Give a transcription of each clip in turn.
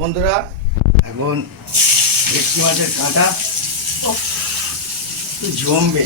বন্ধুরা, এখন ভেটকি মাছের কাঁটা। জমবে।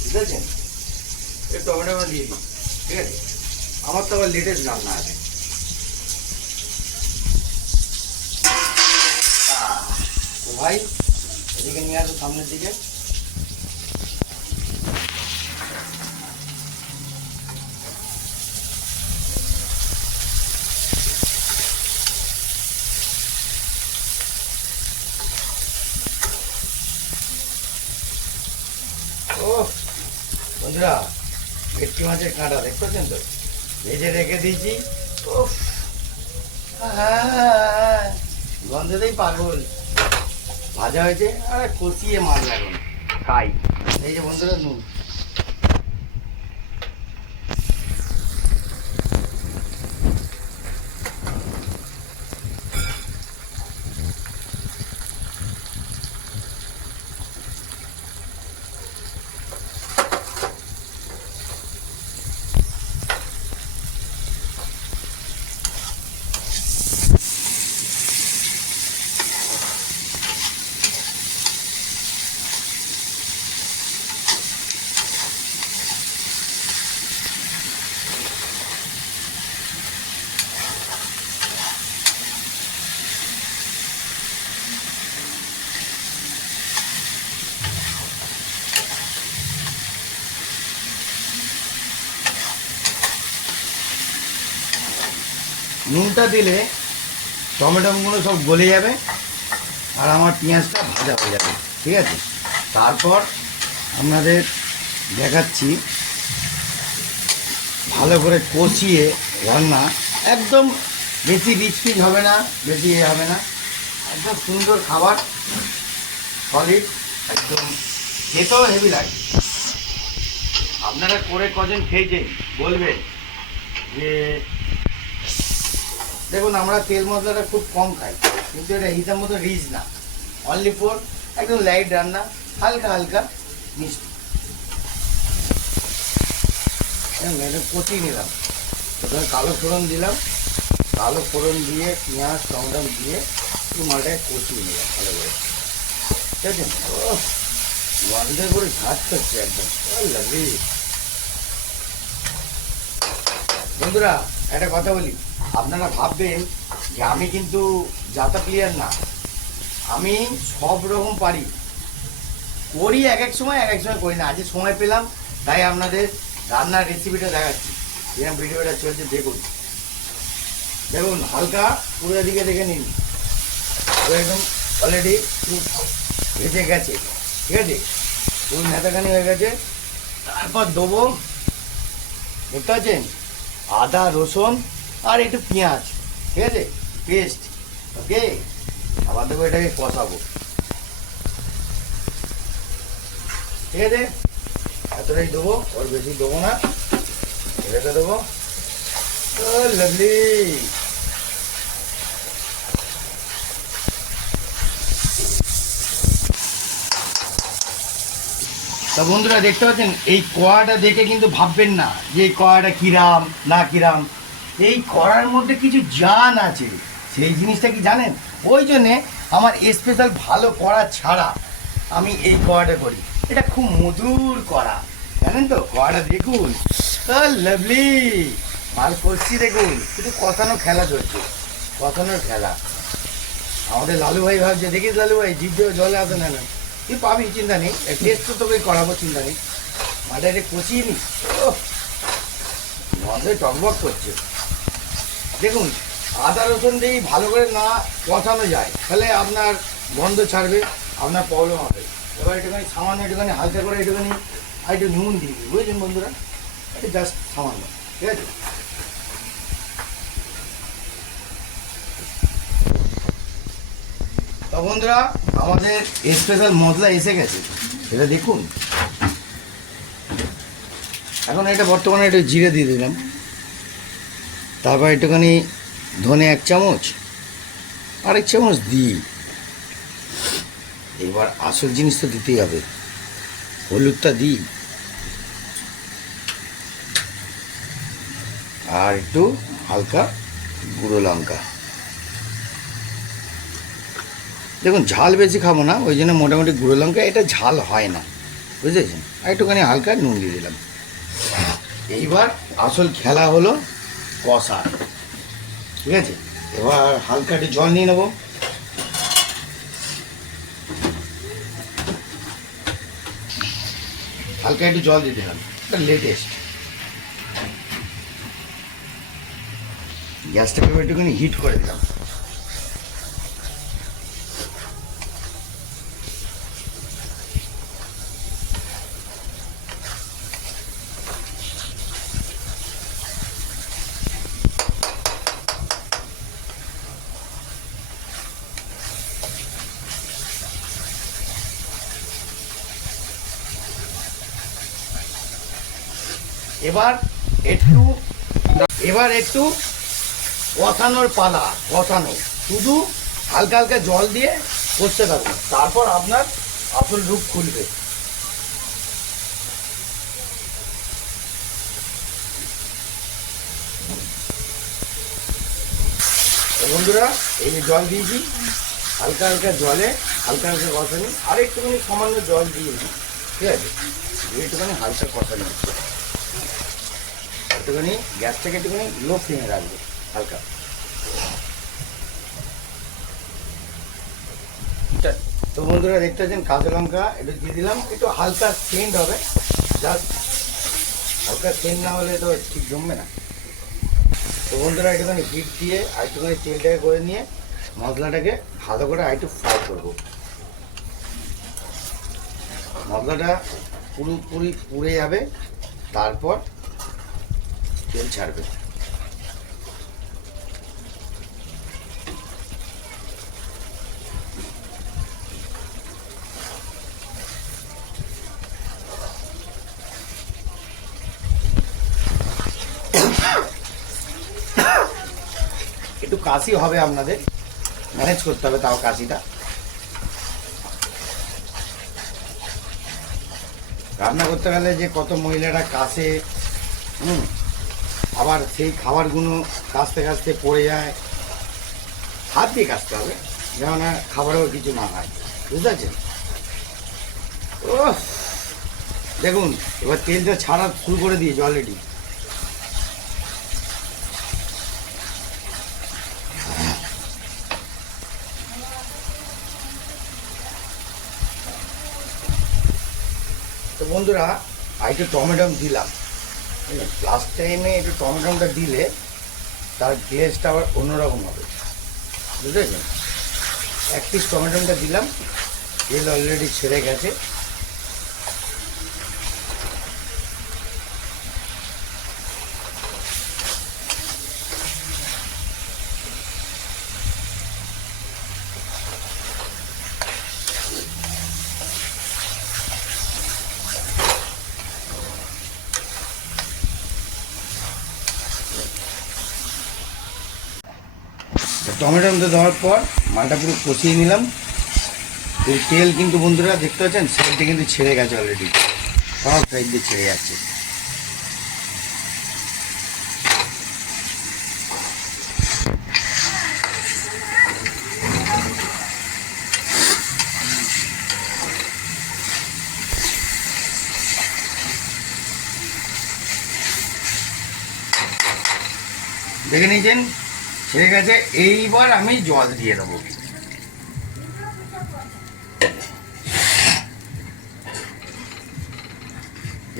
ঠিক আছে? একটু টমেটো দিয়ে দিই, ঠিক আছে? আমার তো আবার লেটেস্ট রান্না আছে। ভাই, এদিকে নিয়ে আসো সামনের দিকে ও বন্ধুরা ভেটকি মাছের কাঁটা দেখতেছেন তো? ভেজে রেখে দিয়েছি। ও গন্ধতেই পাগল। ভাজা হয়েছে আরে কষিয়ে মাছ এখন। খাই এই যে বন্ধুরা নুন। নুনটা দিলে টমেটোগুলো সব গলে যাবে আর আমার পেঁয়াজটা ভাজা হয়ে যাবে, ঠিক আছে? তারপর আপনাদের দেখাচ্ছি ভালো করে কষিয়ে রান্না। একদম বেশি রিচ হবে না, বেশি এ হবে না। একদম সুন্দর খাবার সলিড একদম খেতেও হেভি লাগে। আপনারা করে কজন খেয়েছেন বলবেন যে দেখুন, আমরা তেল মশলাটা খুব কম খাই, কিন্তু এটা হিসাব মতো রিচ না। অনলি ফোর একদম লাইট রান্না, হালকা হালকা মিষ্টি। এটা কচি নিলাম। প্রথমে কালো ফোড়ন দিলাম। কালো ফোড়ন দিয়ে, পেঁয়াজ, টমেটো দিয়ে একটু মালটাকে কচিয়ে নিলাম ভালো করে। ঠিক আছে? গন্ধে করে ঝাঁজ করছে একদম। লাগবে বন্ধুরা, একটা কথা বলি। আপনারা ভাববেন যে আমি কিন্তু যাতা প্লেয়ার না। আমি সব রকম পারি। করি এক এক সময়, এক এক সময় করি না। আজকে সময় পেলাম, তাই আপনাদের রান্নার রেসিপিটা দেখাচ্ছি। এরকম ভিডিওটা চলছে, দেখুন। দেখুন, হালকা পুরো দিকে দেখে নিন। একদম অলরেডি ভেজে গেছে। ঠিক আছে? পুরো নেতাখানি হয়ে গেছে। তারপর দেবো, দেখতে পাচ্ছেন? আদা, রসুন আর একটু পেঁয়াজ, ঠিক আছে? পেস্ট ওকে আবার দেবো এটাকে কষাবো। ঠিক আছে? এতটাই দেবো ওর বেশি দেবো না। রেখে দেবো। তা বন্ধুরা, দেখতে পাচ্ছেন? এই কড়াটা দেখে কিন্তু ভাববেন না যে এই কড়াটা কিরাম, না কিরাম। এই করার মধ্যে কিছু জান আছে। সেই জিনিসটা কি জানেন? ওই জন্যে আমার স্পেশাল ভালো করা ছাড়া আমি এই কড়াটা করি। এটা খুব মধুর কড়া জানেন তো? কড়াটা দেখুন। লাভলি মাল করছি দেখুন। শুধু কষানো খেলা চলছে কষানোর খেলা। আমাদের লালু ভাই ভাবছে, দেখিস লালু ভাই, জিভ দিয়ে জলে আসে না না। তুই পাবি, চিন্তা নেই। টেস্ট তো তোকে করাবো, চিন্তা নেই। মালটা এটা কচিয়ে নি। গন্ধে টকবক করছে। দেখুন, আদা, রসুন দিয়ে ভালো করে না কষানো যায়, তাহলে আপনার গন্ধ ছাড়বে, আপনার প্রবলেম হবে। এবার একটুখানি সামান্য একটুখানি হালকা করে একটুখানি আর একটু নুন দিয়ে দিই, বুঝলেন বন্ধুরা? এটা জাস্ট সামান্য, ঠিক আছে? তো বন্ধুরা, আমাদের স্পেশাল মশলা এসে গেছে, এটা দেখুন। এখন এটা বর্তমানে একটু জিরে দিয়ে দিলাম। তারপর একটুখানি ধনে এক চামচ, আরেক চামচ দিই। এবার আসল জিনিস তো দিতেই হবে। হলুদটা দিই। আর একটু হালকা গুঁড়ো লঙ্কা। দেখুন, ঝাল বেশি খাব না, ওই জন্য মোটামুটি গুঁড়ো লঙ্কা, এটা ঝাল হয় না। বুঝেছেন? আর একটুখানি হালকা নুন দিয়ে দিলাম। এইবার আসল খেলা হলো কষা। ঠিক আছে? এবার হালকা একটু জল নিয়ে নেব। হালকা একটু জল দিতে হবে। লেটেস্ট গ্যাসটা একটুখানি হিট করে দিলাম। এবার একটু এবার একটু কষানোর পালা কষানো শুধু হালকা হালকা জল দিয়ে কষতে থাকুন। তারপর আপনার আসল রূপ খুলবে। বন্ধুরা, এই যে জল দিয়েছি, হালকা হালকা জলে হালকা হালকা কষানি। আর একটুখানি সামান্য জল দিয়েছি ঠিক আছে? একটুখানি হালকা কষানি। একটুখানি গ্যাসটাকে একটুখানি লো ফ্লেমে রাখবে হালকা। তা- বন্ধুরা দেখতে পাচ্ছেন কাঁচা লঙ্কা একটু দিয়ে দিলাম। একটু হালকা সেন্ট হবে জাস্ট হালকা সেন্ট না হলে তো ঠিক জমবে না। তো বন্ধুরা একটুখানি হিট দিয়ে আর একটুখানি তেলটাকে করে নিয়ে মশলাটাকে ভালো করে আর একটু ফ্রাই করব। মশলাটা পুরোপুরি পুড়ে যাবে তারপর তেল ছাড়বে? একটু কাশি হবে আপনাদের। ম্যানেজ করতে হবে তাও কাশিটা। রান্না করতে গেলে যে কত মহিলারা কাশে, হুম আবার সেই খাবারগুলো কাছতে কাছতে পড়ে যায়। হাত দিয়ে কাছতে হবে যেমন না খাবারেও কিছু না হয়। বুঝতে পারছেন ও দেখুন, এবার তেলটা ছাড়া শুরু করে দিয়েছে অলরেডি তো বন্ধুরা, আর একটু টমেটম দিলাম। লাস্ট টাইমে একটু টমেটোটা দিলে তার টেস্টটা আবার অন্যরকম হবে। বুঝতে পেরেছেন এক পিস টমেটোটা দিলাম, তেল অলরেডি ছেড়ে গেছে। তো টমেটোটা দেওয়ার পর মালটা পুরো কষিয়ে নিলাম। এই তেল কিন্তু বন্ধুরা দেখতে পাচ্ছেন সাইডটা কিন্তু ছেড়ে গেছে অলরেডি সব সাইড দিয়ে ছেড়ে যাচ্ছে। দেখে নিয়েছেন? ছেড়ে গেছে এইবার আমি জল দিয়ে দেবো।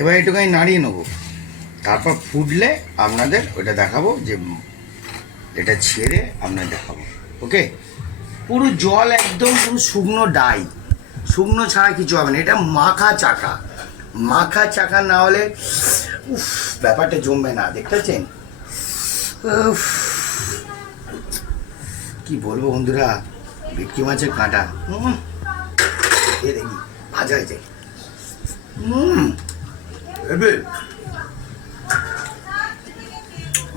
এবার একটুখানি নাড়িয়ে নেব। তারপর ফুটলে আপনাদের ওটা দেখাবো যে এটা ছেড়ে আপনাদের দেখাবো। ওকে? পুরো জল একদম পুরো শুকনো ডাই শুকনো ছাড়া কিছু হবে না। এটা মাখা চাকা। মাখা চাকা না হলে, উফ, ব্যাপারটা জমবে না। দেখতে পাচ্ছেন? উফ কি বলব বন্ধুরা? ভেটকি মাছের কাঁটা। এ দেখি ভাজা হয়েছে। লেবেল।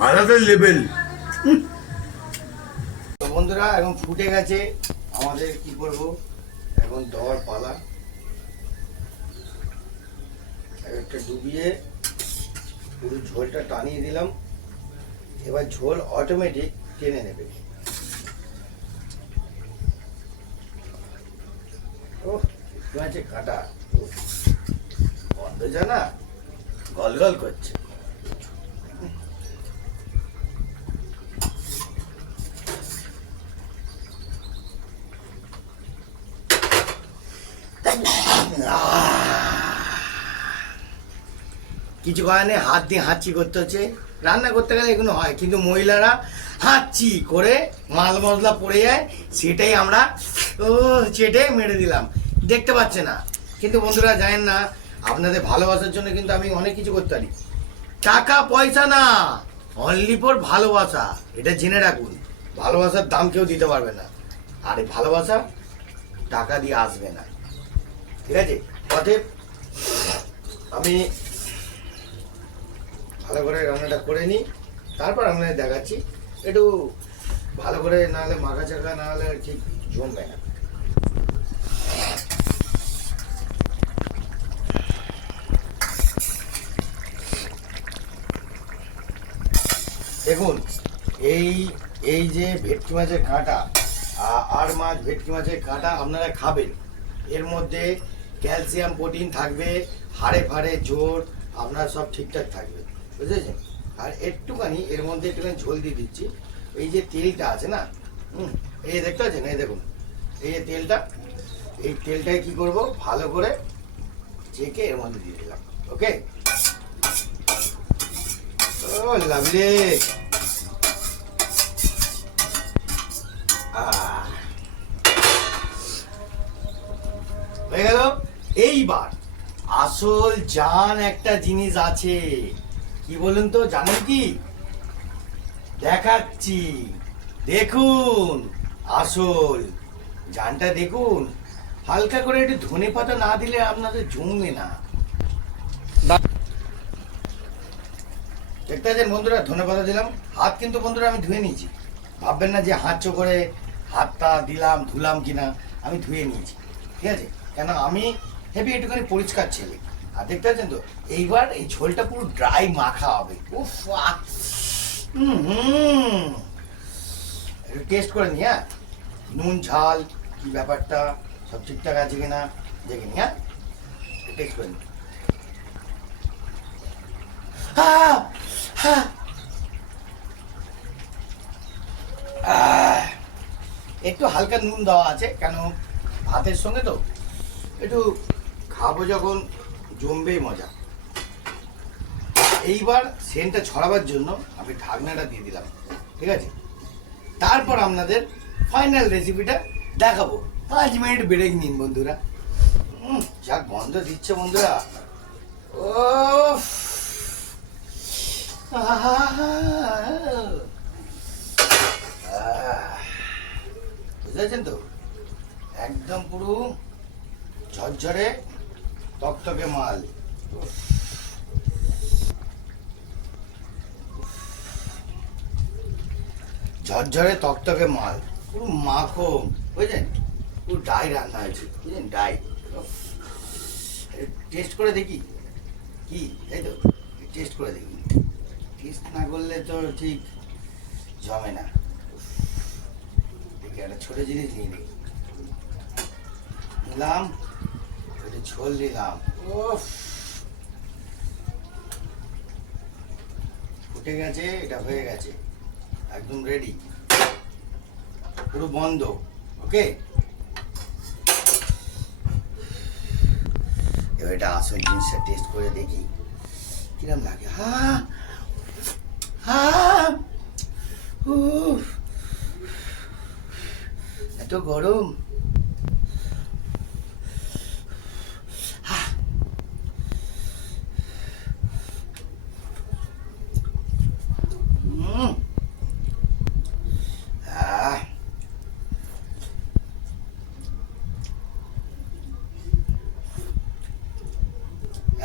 আলাদা লেবেল। তো বন্ধুরা এখন ফুটে গেছে। আমাদের কি করব? এখন দেওয়ার পালা। একটা ডুবিয়ে পুরো ঝোলটা টানিয়ে দিলাম। এবার ঝোল অটোমেটিক টেনে নেবে। মাছের কাঁটা। উফ, গন্ধ যা না গল গল করছে। কিছু করার নেই হাত দিয়ে হাঁচি করতে হচ্ছে। রান্না করতে গেলে এগুলো হয় কিন্তু মহিলারা হাঁচি করে মাল মশলা পড়ে যায় সেটাই আমরা ও চেটে মেরে দিলাম। দেখতে পাচ্ছে না। কিন্তু বন্ধুরা জানেন না, আপনাদের ভালোবাসার জন্য কিন্তু আমি অনেক কিছু করতে পারি। টাকা, পয়সা না অনলি ফর ভালোবাসা। এটা জেনে রাখুন, ভালোবাসার দাম কেউ দিতে পারবে না। আর ভালোবাসা টাকা দিয়ে আসবে না। ঠিক আছে? অতএব আমি ভালো করে রান্নাটা করে নিই। তারপর আপনাদের দেখাচ্ছি। একটু ভালো করে না হলে মাখা চাকা না হলে ঠিক জমবে না। দেখুন, এই এই যে ভেটকি মাছের কাঁটা আর মাছ ভেটকি মাছের কাঁটা আপনারা খাবেন। এর মধ্যে ক্যালসিয়াম, প্রোটিন থাকবে, হাড়ে ফাড়ে জোর আপনার সব ঠিকঠাক থাকবে। বুঝেছেন? আর একটুখানি, এর মধ্যে একটুখানি ঝোল দিয়ে দিচ্ছি। এই যে তেলটা আছে না, হুম, এই যে দেখতে পাচ্ছেন? এই দেখুন, এই যে তেলটা, এই তেলটাই কি করব? ভালো করে চেকে এর মধ্যে দিয়ে দিলাম। Okay oh, lovely! হয়ে গেল। এইবার আসল জান একটা জিনিস আছে। কি বলুন তো, জানেন কি? দেখাচ্ছি। দেখুন, আসল জানটা দেখুন। হালকা করে একটু ধনে পাতা না দিলে আপনাদের জমবে না। দেখতে পাচ্ছেন বন্ধুরা, ধনে পাতা দিলাম। হাত কিন্তু বন্ধুরা আমি ধুয়ে নিয়েছি। ভাববেন না যে হাত চো করে হাতটা দিলাম, ধুলাম কিনা, আমি ধুয়ে নিয়েছি। ঠিক আছে? কেন আমি হেভি একটুখানি পরিষ্কার ছেলে। আর দেখতে পাচ্ছেন তো, এইবার এই ঝোলটা পুরো ড্রাই মাখা হবে। উফ একটু টেস্ট করে নি হ্যাঁ? নুন, ঝাল, কি ব্যাপারটা? সব ঠিকঠাক আছে কিনা? দেখে নি হ্যাঁ? টেস্ট করে নি! একটু হালকা নুন দেওয়া আছে, কেন ভাতের সঙ্গে তো একটু খাব যখন, জমবেই মজা। এইবার সেন্টটা ছড়াবার জন্য আমি ঢাকনাটা দিয়ে দিলাম, ঠিক আছে? তারপর আপনাদের ফাইনাল রেসিপিটা দেখাবো। পাঁচ মিনিট ব্রেক নিন বন্ধুরা। যা গন্ধ দিচ্ছে বন্ধুরা। ও বুঝেছেন তো? একদম পুরো, ঝরঝরে তকতকে মাল। ঝরঝরে তকতকে মাল। পুরো মাখন, বুঝলেন? পুরো ডাই রান্না হয়েছে, বুঝলেন? ডাই। টেস্ট করে দেখি। কি? তাই তো, টেস্ট করে দেখি। টেস্ট না করলে তো ঠিক জমে না। দেখি একটা ছোটো জিনিস নিয়ে দেখি নিলাম একটু ঝোল নিলাম। ফুটে গেছে, এটা হয়ে গেছে। একদম রেডি পুরো বন্ধ ওকে এবার এটা আসল জিনিসটা টেস্ট করে দেখি। কিরম লাগে? হা! হা! এত গরম হুম আহ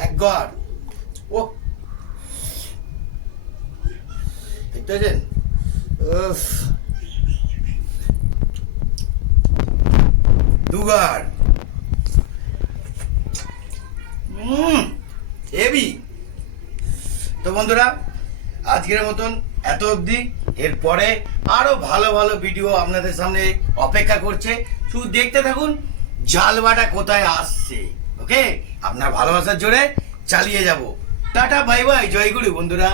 একবার ও দেখতে পাচ্ছেন উফ হুম। হেভি তো বন্ধুরা আজকের মতন এত অবধি। এরপরে আরও ভালো ভালো ভিডিও আপনাদের সামনে অপেক্ষা করছে। শুধু দেখতে থাকুন জালবাটা কোথায় আসছে ওকে আপনার ভালোবাসার জোরে চালিয়ে যাব। টাটা বাই বাই জয়গুরু বন্ধুরা।